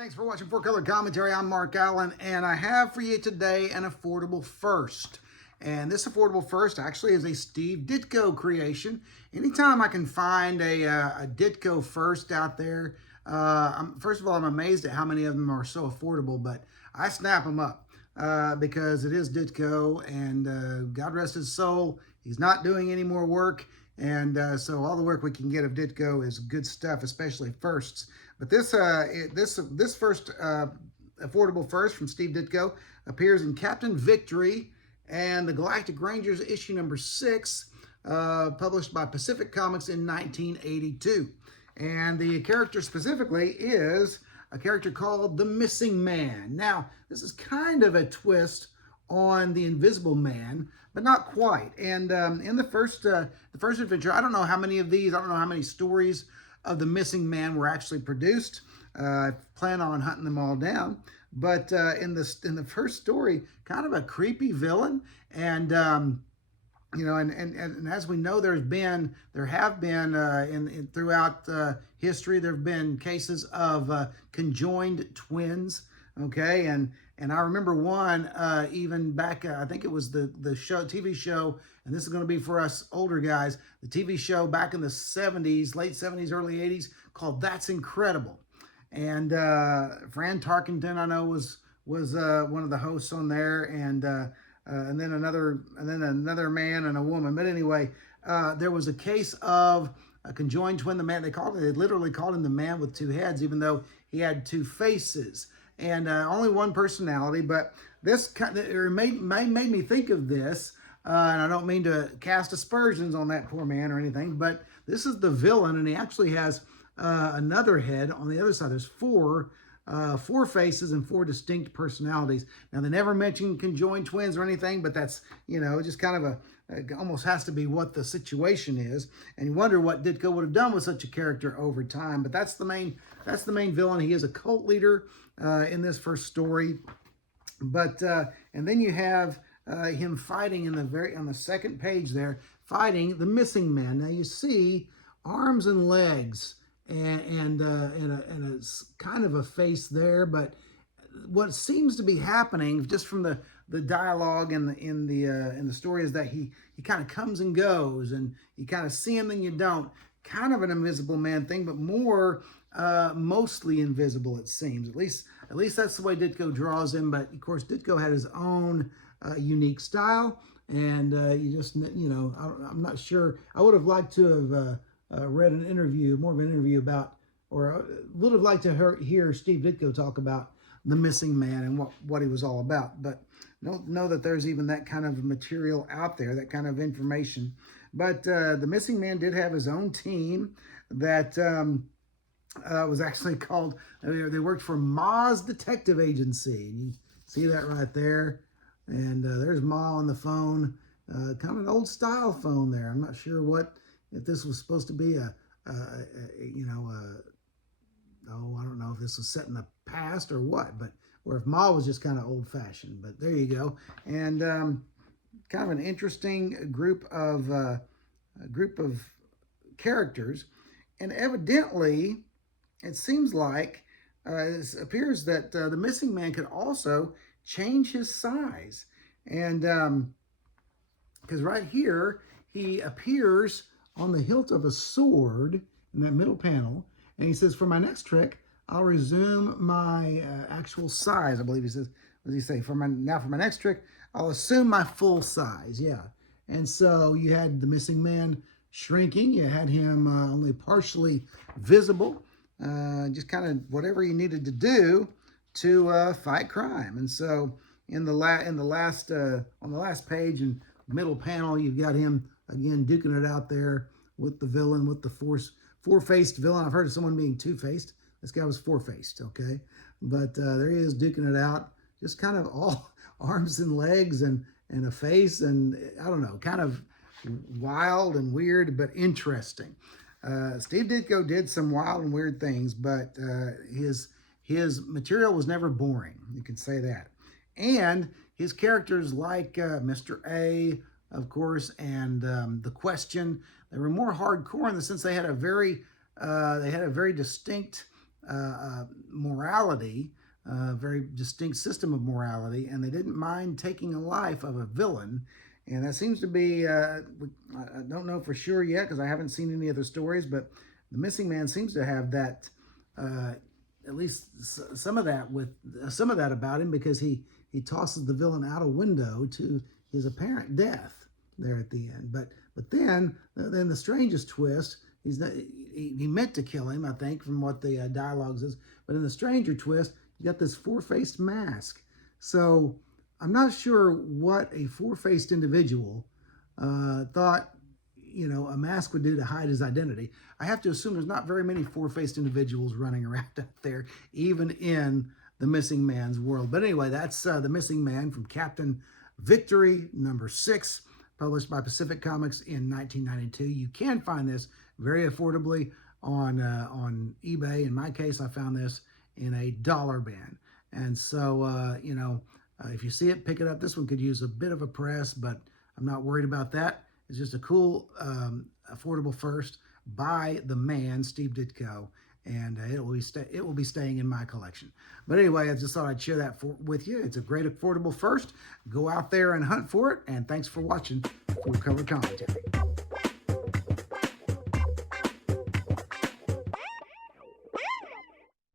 Thanks for watching Four Color Commentary. I'm Mark Allen, and I have for you today an affordable first. And this affordable first actually is a Steve Ditko creation. Anytime I can find a Ditko first out there, first of all, I'm amazed at how many of them are so affordable, but I snap them up because it is Ditko, and God rest his soul, he's not doing any more work. And so all the work we can get of Ditko is good stuff, especially firsts. But this first affordable first from Steve Ditko appears in Captain Victory and the Galactic Rangers issue number 6, published by Pacific Comics in 1982. And the character specifically is a character called the Missing Man. Now, this is kind of a twist on the Invisible Man, but not quite. And in the first adventure, I don't know how many of these, I don't know how many stories of the Missing Man were actually produced. I plan on hunting them all down. But in the first story, kind of a creepy villain, and you know, and as we know, there have been throughout history, there have been cases of conjoined twins. Okay, and I remember one even back, I think it was the TV show, and this is going to be for us older guys, the TV show back in the 70s, late 70s, early 80s, called That's Incredible. And Fran Tarkenton, I know, was one of the hosts on there, and then another man and a woman. But anyway, there was a case of a conjoined twin. They literally called him the man with two heads, even though he had two faces and only one personality. But this made me think of this, and I don't mean to cast aspersions on that poor man or anything, but this is the villain, and he actually has another head on the other side. There's four faces and 4 distinct personalities. Now, they never mention conjoined twins or anything, but that's, you know, just kind of almost has to be what the situation is. And you wonder what Ditko would have done with such a character over time. But that's the main villain. He is a cult leader in this first story. But and then you have him fighting on the second page there, fighting the Missing Man. Now you see arms and legs and a kind of a face there, but what seems to be happening just from the dialogue in the story is that he kind of comes and goes, and you kind of see him then you don't. Kind of an Invisible Man thing, but more mostly invisible, it seems. At least that's the way Ditko draws him. But of course, Ditko had his own unique style, and I'm not sure. I would have liked to have read more of an interview about, or would have liked to hear Steve Ditko talk about the Missing Man and what he was all about. But don't know that there's even that kind of material out there, that kind of information. But the Missing Man did have his own team that was actually called, they worked for Ma's Detective Agency. And you see that right there. And there's Ma on the phone, kind of an old style phone there. I'm not sure if this was supposed to be I don't know if this was set in the past or what, or if Ma was just kind of old fashioned, but there you go. And kind of an interesting group of characters. And evidently, it seems like, it appears that the Missing Man could also change his size. And because right here, he appears on the hilt of a sword in that middle panel, and he says, "For my next trick, I'll resume my actual size." I believe he says, what does he say? For my next trick, I'll assume my full size. Yeah. And so you had the Missing Man shrinking. You had him only partially visible, just kind of whatever you needed to do to fight crime. And so on the last page and middle panel, you've got him again duking it out there with the villain, with the four-faced villain. I've heard of someone being two-faced. This guy was four-faced, okay? But there he is duking it out, just kind of all arms and legs and a face, and I don't know, kind of wild and weird, but interesting. Steve Ditko did some wild and weird things, but his material was never boring. You can say that. And his characters like Mr. A, of course, and The Question, they were more hardcore in the sense they had a very distinct morality, very distinct system of morality, and they didn't mind taking a life of a villain. And that seems to be, I don't know for sure yet because I haven't seen any other stories, but the Missing Man seems to have that, at least some of that about him, because he tosses the villain out a window to his apparent death there at the end. But then the strangest twist, he meant to kill him, I think, from what the dialogue is. But in the stranger twist, you got this four-faced mask. So I'm not sure what a four-faced individual thought, a mask would do to hide his identity. I have to assume there's not very many four-faced individuals running around out there, even in the Missing Man's world. But anyway, that's The Missing Man from Captain Victory #6, published by Pacific Comics in 1992. You can find this very affordably on eBay. In my case, I found this in a dollar bin. And so, if you see it, pick it up. This one could use a bit of a press, but I'm not worried about that. It's just a cool, affordable first by the man, Steve Ditko, and it will be staying in my collection. But anyway, I just thought I'd share that with you. It's a great affordable first. Go out there and hunt for it, and thanks for watching Full Color Commentary.